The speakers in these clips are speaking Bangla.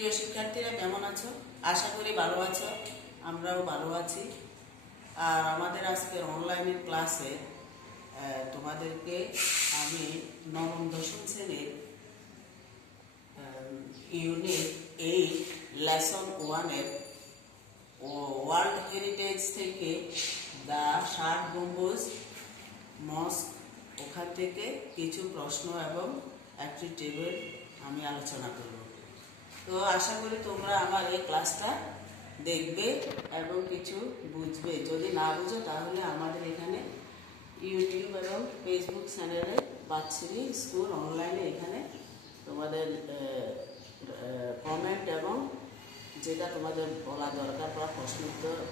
প্রিয় শিক্ষার্থীরা কেমন আছো? আশা করি ভালো আছো। আমরাও ভালো আছি। আর আমাদের আজকের অনলাইনের ক্লাসে তোমাদেরকে আমি নবম দশম শ্রেণীর ইউনিট 8 লেসন 1-এর ওয়ার্ল্ড হেরিটেজ থেকে দ্য 60 গম্বুজ মস্ক ওখান থেকে কিছু প্রশ্ন এবং একটি টেবিল আমি আলোচনা করব। তো আশা করি তোমরা আমার এই ক্লাসটা দেখবে এবং কিছু বুঝবে। যদি না বুঝো তাহলে আমাদের এখানে ইউটিউব এবং ফেসবুক চ্যানেলে বাচ্চারি স্কুল অনলাইনে এখানে তোমাদের কমেন্ট এবং যেটা তোমাদের বলা দরকার বা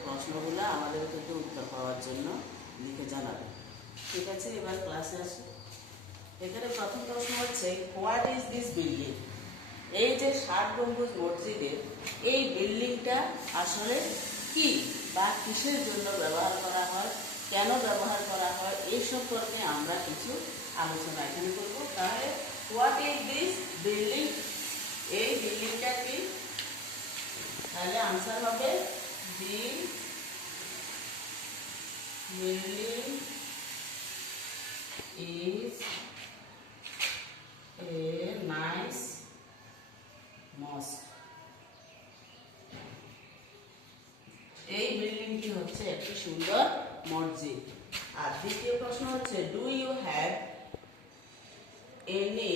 প্রশ্নগুলো আমাদের কিন্তু উত্তর পাওয়ার জন্য লিখে জানাবে। ঠিক আছে, এবার ক্লাসে আসি। এখানে প্রথম প্রশ্ন হচ্ছে, হোয়াট ইজ দিস বিল্ডিং? এই যে 60 গম্বুজ মসজিদের এই বিল্ডিংটা আসলে কি বা কিসের জন্য ব্যবহার করা হয়, কেন ব্যবহার করা হয়, এই সম্পর্কে আমরা কিছু আলোচনা এখানে করবো। তাহলে হোয়াট ইজ দিস বিল্ডিং? এই বিল্ডিংটা কি? তাহলে আনসার হবে the building is a nice mosque. এই বিল্ডিংটি হচ্ছে একটি সুন্দর মসজিদ। আর দ্বিতীয় প্রশ্ন হচ্ছে, do you have any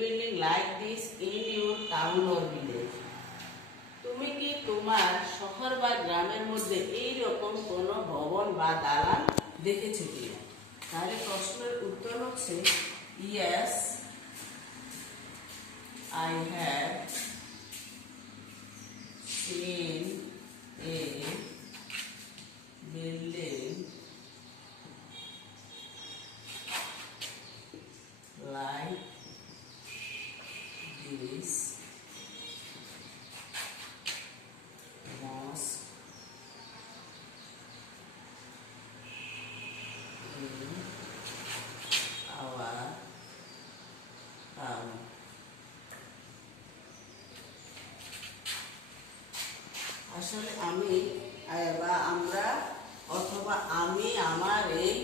building like this in your town or village? তুমি কি তোমার শহর বা গ্রামের মধ্যে এইরকম কোনো ভবন বা দালান দেখেছো কিনা? তাহলে প্রশ্নের উত্তর হচ্ছে yes, I have seen a building like this mosque in our town. আসলে আমি বা আমরা অথবা আমি আমার এই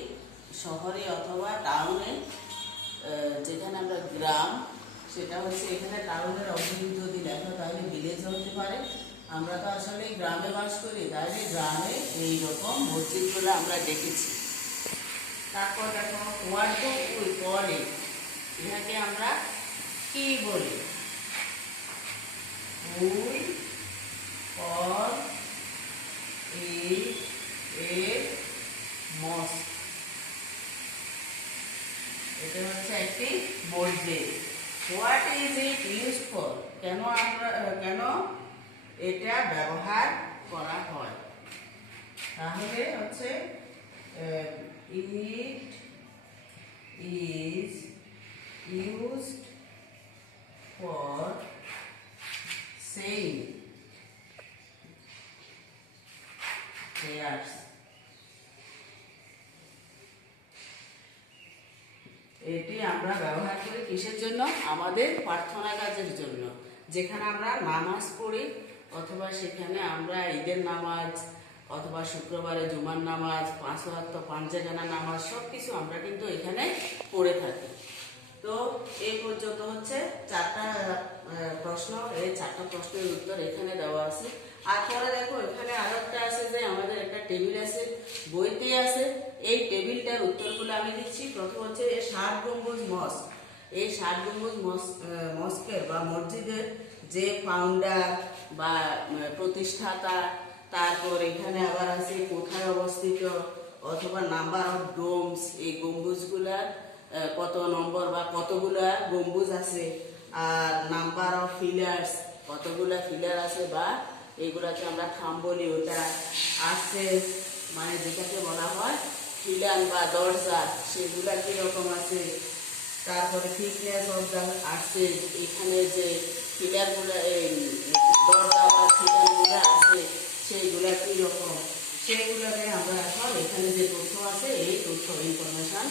শহরে অথবা টাউনে, যেখানে আমরা গ্রাম, সেটা হচ্ছে এখানে টাউনের অপোজিট যদি লেখো তাহলে ভিলেজ হতে পারে। আমরা তো আসলে গ্রামে বাস করি, তাহলে গ্রামে এইরকম মসজিদগুলো আমরা দেখেছি। তারপর দেখো, what do we call it? ইহাকে আমরা কি বলি? We call it a mosque. এটা হচ্ছে একটি মসজিদ। What is it used for? কেন এটা ব্যবহার করা হয়? তাহলে হচ্ছে it is used for saying prayers. এটি আমরা ব্যবহার করি কিসের জন্য? আমাদের প্রার্থনা কাজের জন্য। যেখানে আমরা নামাজ পড়ি অথবা সেখানে আমরা ঈদের নামাজ অথবা শুক্রবারে জুমার নামাজ, 5 ওয়াক্ত পাঁচজানা নামাজ, সব কিছু আমরা কিন্তু এখানে পড়ে থাকি। তো এই পর্যন্ত হচ্ছে 4টা প্রশ্ন। এই 4টা প্রশ্নের উত্তর এখানে দেওয়া আছে। আর পরে দেখো এখানে আরো একটা আছে যে আমাদের একটা টেবিল আছে, বইতে আছে। এই টেবিলটার উত্তরগুলো আমি দিচ্ছি। প্রথম হচ্ছে 60 গম্বুজ মস্ক। এই 60 গম্বুজ মস্কের বা মসজিদের যে ফাউন্ডার বা প্রতিষ্ঠাতা, তারপর এখানে আবার আছে কোথায় অবস্থিত অথবা নাম্বার অফ ডোমস, এই গম্বুজগুলার কত নম্বর বা কতগুলা গম্বুজ আছে, আর নাম্বার অফ ফিলার্স, কতগুলা ফিলার আছে বা এইগুলাকে আমরা খাম বলি, ওটা আছে মানে যেটাকে বলা হয় খিলান বা দরজা, সেগুলা কিরকম আছে। তারপরে থিকনেস অফ দ্য আছে, এখানে যে ফিলারগুলা এই দরজা বা খিলানগুলা আছে সেইগুলা কিরকম, সেইগুলাকে আমরা এখন এখানে যে তথ্য আছে এই তথ্য ইনফরমেশন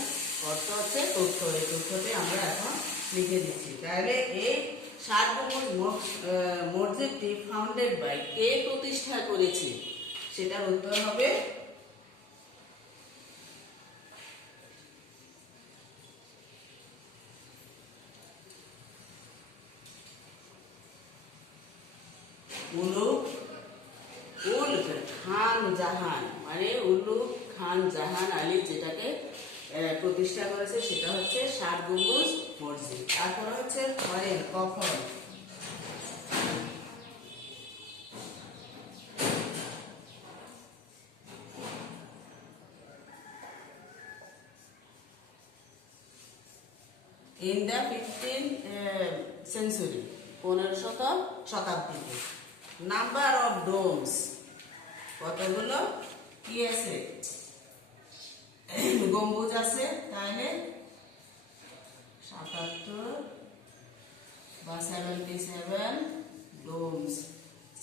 অর্থ হচ্ছে তথ্য, এই তথ্যটি আমরা এখন লিখে দিচ্ছি। তাহলে এই ষাট গম্বুজ মসজিদটি ফাউন্ডেড বাই কে প্রতিষ্ঠা করেছে? সেটার উত্তর হবে উলুগ উল খান জাহান, মানে উলুগ খান জাহান আলী যেটাকে প্রতিষ্ঠা করেছে সেটা হচ্ছে ষাট গম্বুজ মসজিদ। তারপরে হচ্ছে খয়ের কখন। ইন দ্য 15th সেঞ্চুরি, 15শ শতাব্দীতে। নাম্বার অফ ডোমস, কতগুলো কি আছে গম্বুজ আছে? তাহলে 77 বা 77 ডোমস।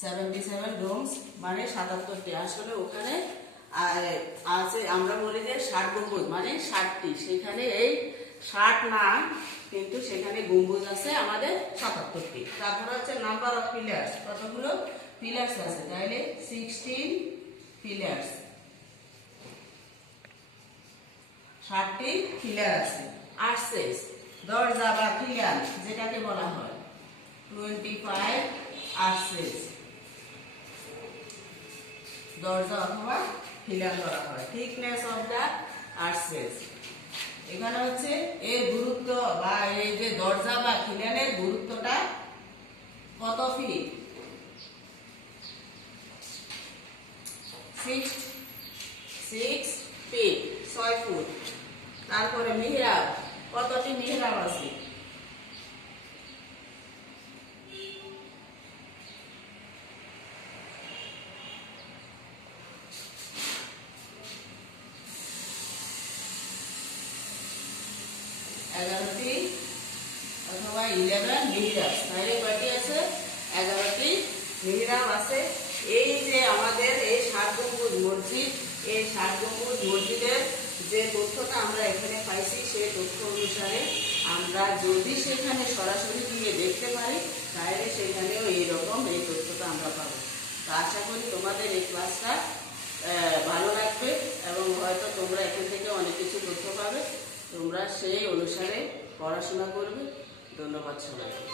77 ডোমস মানে 77টি। আসলে ওখানে আছে, আমরা বলি যে 60 গম্বুজ মানে 60টি, সেখানে এই 60 না, কিন্তু সেখানে গম্বুজ আছে আমাদের 77টি। তারপর হচ্ছে নাম্বার অফ পিলার্স, কতগুলো পিলার্স আছে? তাহলে 16 পিলার্স, 60টি পিলার আছে। আর্চেস, দরজা বা খিলান যেটাকে বলা হয়, 25 আর্চেস, দরজা অথবা খিলান বলা হয়। থিকনেস অফ দা আর্চেস, এখানে হচ্ছে এর গুরুত্ব বা এই যে দরজা বা খিলানের গুরুত্বটা কত ফিট? 6 fit, 6 foot. তারপরে মিহরাব, কতটি মিহরাব আছে? এগারোটি অথবা 11 মিহরাব। তাহলে কয়টি আছে? 11টি মিহরাব আছে। এই যে আমাদের এই ষাট গম্বুজ মসজিদ, এই ষাট গম্বুজ মসজিদের যে তথ্যটা আমরা এখানে পাইছি, সেই তথ্য অনুসারে আমরা যদি সেখানে সরাসরি গিয়ে দেখতে পারি, তাহলে সেখানেও এইরকম এই তথ্যটা আমরা পাবো। তো আশা করি তোমাদের এই ক্লাসটা ভালো লাগবে এবং হয়তো তোমরা এখান থেকে অনেক কিছু তথ্য পাবে। তোমরা সেই অনুসারে পড়াশোনা করবে। ধন্যবাদ সবাইকে।